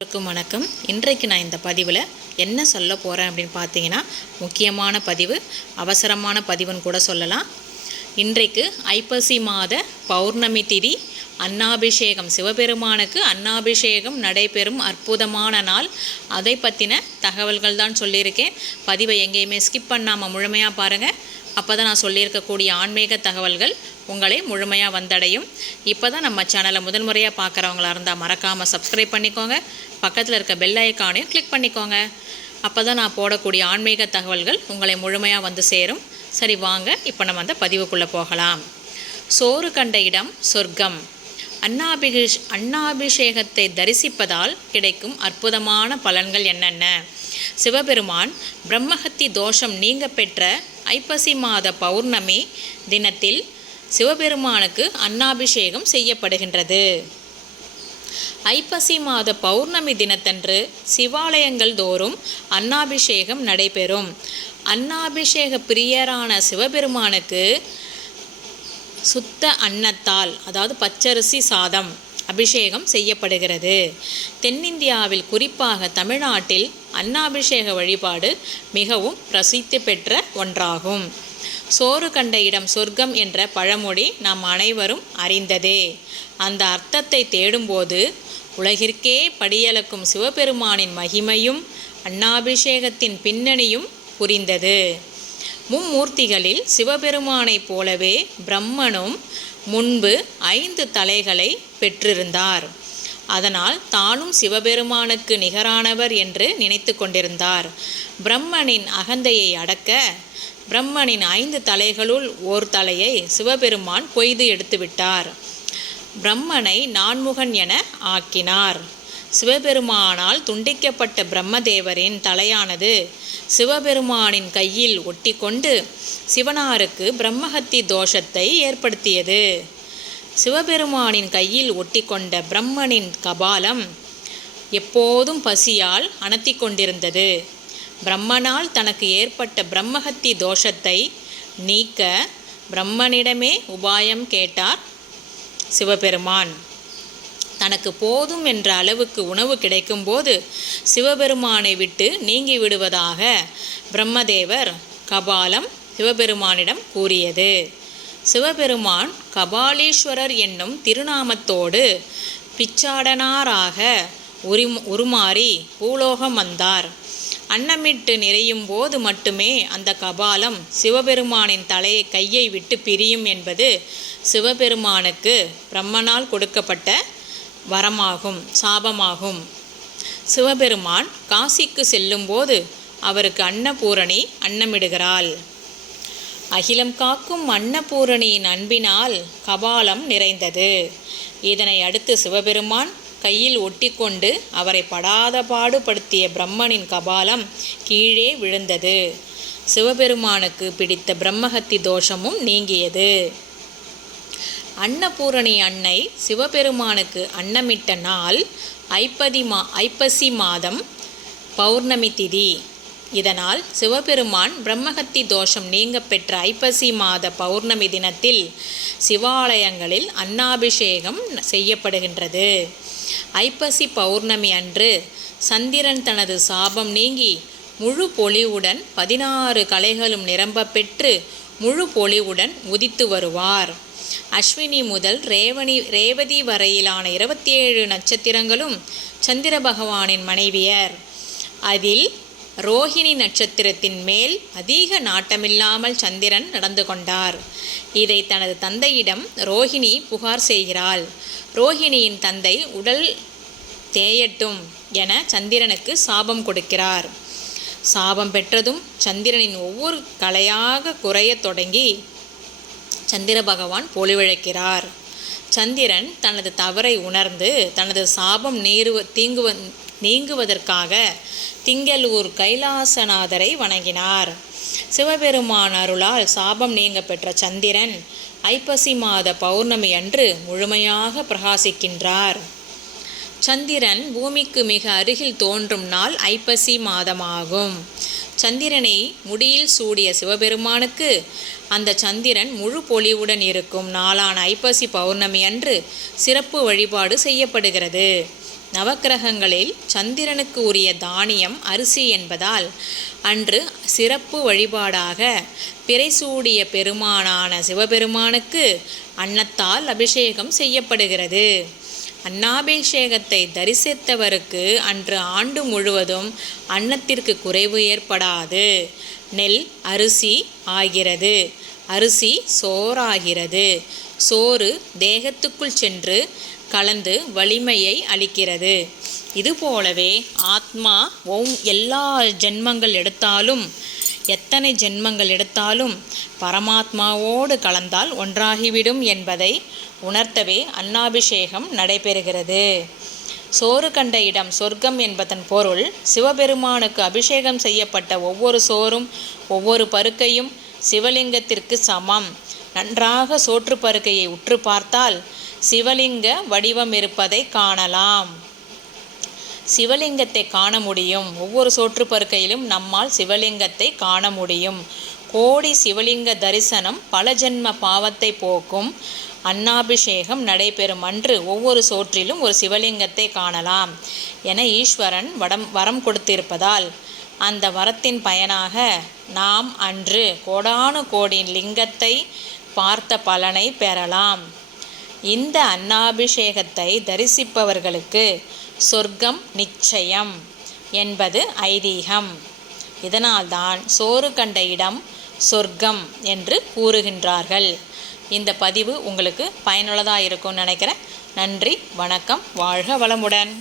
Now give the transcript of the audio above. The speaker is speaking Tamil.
அனைவருக்கும் வணக்கம். இன்றைக்கு நான் இந்த பதிவில் என்ன சொல்ல போகிறேன் அப்படின்னு பார்த்தீங்கன்னா, முக்கியமான பதிவு, அவசரமான பதிவுன்னு கூட சொல்லலாம். இன்றைக்கு ஐப்பசி மாத பௌர்ணமி திதி, அன்னாபிஷேகம், சிவபெருமானுக்கு அன்னாபிஷேகம் நடைபெறும் அற்புதமான நாள். அதை பற்றின தகவல்கள் தான் சொல்லியிருக்கேன். பதிவை எங்கேயுமே ஸ்கிப் பண்ணாமல் முழுமையாக பாருங்கள். அப்போ தான் நான் சொல்லியிருக்கக்கூடிய ஆன்மீக தகவல்கள் உங்களை முழுமையாக வந்தடையும். இப்போ தான் நம்ம சேனலை முதல் முறையாக பார்க்குறவங்களா இருந்தால் மறக்காமல் சப்ஸ்கிரைப் பண்ணிக்கோங்க. பக்கத்தில் இருக்க பெல் ஐக்கானையும் கிளிக் பண்ணிக்கோங்க. அப்போ தான் நான் போடக்கூடிய ஆன்மீக தகவல்கள் உங்களை முழுமையாக வந்து சேரும். சரி, வாங்க இப்போ நம்ம அந்த பதிவுக்குள்ளே போகலாம். சோறு கண்ட இடம் சொர்க்கம். அன்னாபிஷேகத்தை தரிசிப்பதால் கிடைக்கும் அற்புதமான பலன்கள் என்னென்ன? சிவபெருமான் பிரம்மஹத்தி தோஷம் நீங்க பெற்ற ஐப்பசி மாத பௌர்ணமி தினத்தில் சிவபெருமானுக்கு அன்னாபிஷேகம் செய்யப்படுகின்றது. ஐப்பசி மாத பௌர்ணமி தினத்தன்று சிவாலயங்கள் தோறும் அன்னாபிஷேகம் நடைபெறும். அன்னாபிஷேக பிரியரான சிவபெருமானுக்கு சுத்த அன்னத்தால், அதாவது பச்சரிசி சாதம், அபிஷேகம் செய்யப்படுகிறது. தென்னிந்தியாவில், குறிப்பாக தமிழ்நாட்டில் அன்னாபிஷேக வழிபாடு மிகவும் பிரசித்தி பெற்ற ஒன்றாகும். சோறு கண்ட இடம் சொர்க்கம் என்ற பழமொழி நாம் அனைவரும் அறிந்ததே. அந்த அர்த்தத்தை தேடும்போது உலகிற்கே படியளக்கும் சிவபெருமானின் மகிமையும் அன்னாபிஷேகத்தின் பின்னணியும் புரிந்தது. மும்மூர்த்திகளில் சிவபெருமானைப் போலவே பிரம்மனும் முன்பு 5 தலைகளை பெற்றிருந்தார். அதனால் தானும் சிவபெருமானுக்கு நிகரானவர் என்று நினைத்து கொண்டிருந்தார். பிரம்மனின் அகந்தையை அடக்க பிரம்மனின் 5 தலைகளுள் ஓர் தலையை சிவபெருமான் கொய்து எடுத்துவிட்டார். பிரம்மனை நான்முகன் என ஆக்கினார். சிவபெருமானால் துண்டிக்கப்பட்ட பிரம்மதேவரின் தலையானது சிவபெருமானின் கையில் ஒட்டி கொண்டு சிவனாருக்கு பிரம்மஹத்தி தோஷத்தை ஏற்படுத்தியது. சிவபெருமானின் கையில் ஒட்டி கொண்ட பிரம்மனின் கபாலம் எப்போதும் பசியால் அனத்தி கொண்டிருந்தது. பிரம்மனால் தனக்கு ஏற்பட்ட பிரம்மஹத்தி தோஷத்தை நீக்க பிரம்மனிடமே உபாயம் கேட்டார் சிவபெருமான். தனக்கு போதும் என்ற அளவுக்கு உணவு கிடைக்கும்போது சிவபெருமானை விட்டு நீங்கி விடுவதாக பிரம்மதேவர் கபாலம் சிவபெருமானிடம் கூறியது. சிவபெருமான் கபாலீஸ்வரர் என்னும் திருநாமத்தோடு பிச்சாடனாராக உருமாறி பூலோகம் வந்தார். அன்னமிட்டு நிறையும் போது மட்டுமே அந்த கபாலம் சிவபெருமானின் கையை விட்டு பிரியும் என்பது சிவபெருமானுக்கு பிரம்மனால் கொடுக்கப்பட்ட வரமாகும், சாபமாகும். சிவபெருமான் காசிக்கு செல்லும்போது அவருக்கு அன்னபூரணி அன்னமிடுகிறாள். அகிலம் காக்கும் அன்னபூரணியின் அன்பினால் கபாலம் நிறைந்தது. இதனை அடுத்து சிவபெருமான் கையில் ஒட்டிக்கொண்டு அவரை படாத பாடுபடுத்திய பிரம்மனின் கபாலம் கீழே விழுந்தது. சிவபெருமானுக்கு பிடித்த பிரம்மஹத்தி தோஷமும் நீங்கியது. அன்னபூரணி அன்னை சிவபெருமானுக்கு அன்னமிட்ட நாள் ஐப்பசி மாதம் பௌர்ணமி திதி. இதனால் சிவபெருமான் பிரம்மஹத்தி தோஷம் நீங்க பெற்ற ஐப்பசி மாத பௌர்ணமி தினத்தில் சிவாலயங்களில் அன்னாபிஷேகம் செய்யப்படுகின்றது. ஐப்பசி பௌர்ணமி அன்று சந்திரன் தனது சாபம் நீங்கி முழு பொலிவுடன் 16 கலைகளும் நிரம்ப பெற்று முழு பொலிவுடன் உதித்து வருவார். அஸ்வினி முதல் ரேவதி வரையிலான 27 நட்சத்திரங்களும் சந்திர பகவானின் மனைவியர். அதில் ரோஹிணி நட்சத்திரத்தின் மேல் அதிக நாட்டமில்லாமல் சந்திரன் நடந்து கொண்டார். இதை தனது தந்தையிடம் ரோஹிணி புகார் செய்கிறாள். ரோஹிணியின் தந்தை உடல் தேயட்டும் என சந்திரனுக்கு சாபம் கொடுக்கிறார். சாபம் பெற்றதும் சந்திரனின் ஒவ்வொரு கலையாக குறையத் தொடங்கி சந்திர பகவான் பொலிவிழக்கிறார். சந்திரன் தனது தவறை உணர்ந்து தனது சாபம் நீங்குவதற்காக திங்களூர் கைலாசநாதரை வணங்கினார். சிவபெருமான் அருளால் சாபம் நீங்க பெற்ற சந்திரன் ஐப்பசி மாத பௌர்ணமி அன்று முழுமையாக பிரகாசிக்கின்றார். சந்திரன் பூமிக்கு மிக அருகில் தோன்றும் நாள் ஐப்பசி மாதமாகும். சந்திரனை முடியில் சூடிய சிவபெருமானுக்கு அந்த சந்திரன் முழு பொலிவுடன் இருக்கும் நாளான ஐப்பசி பௌர்ணமி அன்று சிறப்பு வழிபாடு செய்யப்படுகிறது. நவக்கிரகங்களில் சந்திரனுக்கு உரிய தானியம் அரிசி என்பதால் அன்று சிறப்பு வழிபாடாக பிறைசூடிய பெருமானான சிவபெருமானுக்கு அன்னத்தால் அபிஷேகம் செய்யப்படுகிறது. அன்னாபிஷேகத்தை தரிசித்தவருக்கு அன்று ஆண்டு முழுவதும் அன்னத்திற்கு குறைவு ஏற்படாது. நெல் அரிசி ஆகிறது, அரிசி சோறாகிறது. சோறு தேகத்துக்குள் சென்று கலந்து வலிமையை அளிக்கிறது. இதுபோலவே ஆத்மா எல்லா ஜென்மங்கள் எடுத்தாலும், எத்தனை ஜென்மங்கள் எடுத்தாலும் பரமாத்மாவோடு கலந்தால் ஒன்றாகிவிடும் என்பதை உணர்த்தவே அன்னாபிஷேகம் நடைபெறுகிறது. சோறு கண்ட இடம் சொர்க்கம் என்பதன் பொருள் சிவபெருமானுக்கு அபிஷேகம் செய்யப்பட்ட ஒவ்வொரு சோறும் ஒவ்வொரு பருக்கையும் சிவலிங்கத்திற்கு சமம். நன்றாக சோற்று பருக்கையை உற்று பார்த்தால் சிவலிங்க வடிவம் இருப்பதை காணலாம். சிவலிங்கத்தை காண முடியும். ஒவ்வொரு சோற்று பருக்கையிலும் நம்மால் சிவலிங்கத்தை காண முடியும். கோடி சிவலிங்க தரிசனம் பல ஜென்ம பாவத்தை போக்கும். அன்னாபிஷேகம் நடைபெறும் அன்று ஒவ்வொரு சோற்றிலும் ஒரு சிவலிங்கத்தை காணலாம் என ஈஸ்வரன் வரம் கொடுத்திருப்பதால் அந்த வரத்தின் பயனாக நாம் அன்று கோடானு கோடி லிங்கத்தை பார்த்த பலனை பெறலாம். இந்த அன்னாபிஷேகத்தை தரிசிப்பவர்களுக்கு சொர்க்கம் நிச்சயம் என்பது ஐதீகம். இதனால்தான் சோறு கண்ட இடம் சொர்க்கம் என்று கூறுகின்றார்கள். இந்த பதிவு உங்களுக்கு பயனுள்ளதாக இருக்கும்னு நினைக்கிறேன். நன்றி, வணக்கம், வாழ்க வளமுடன்.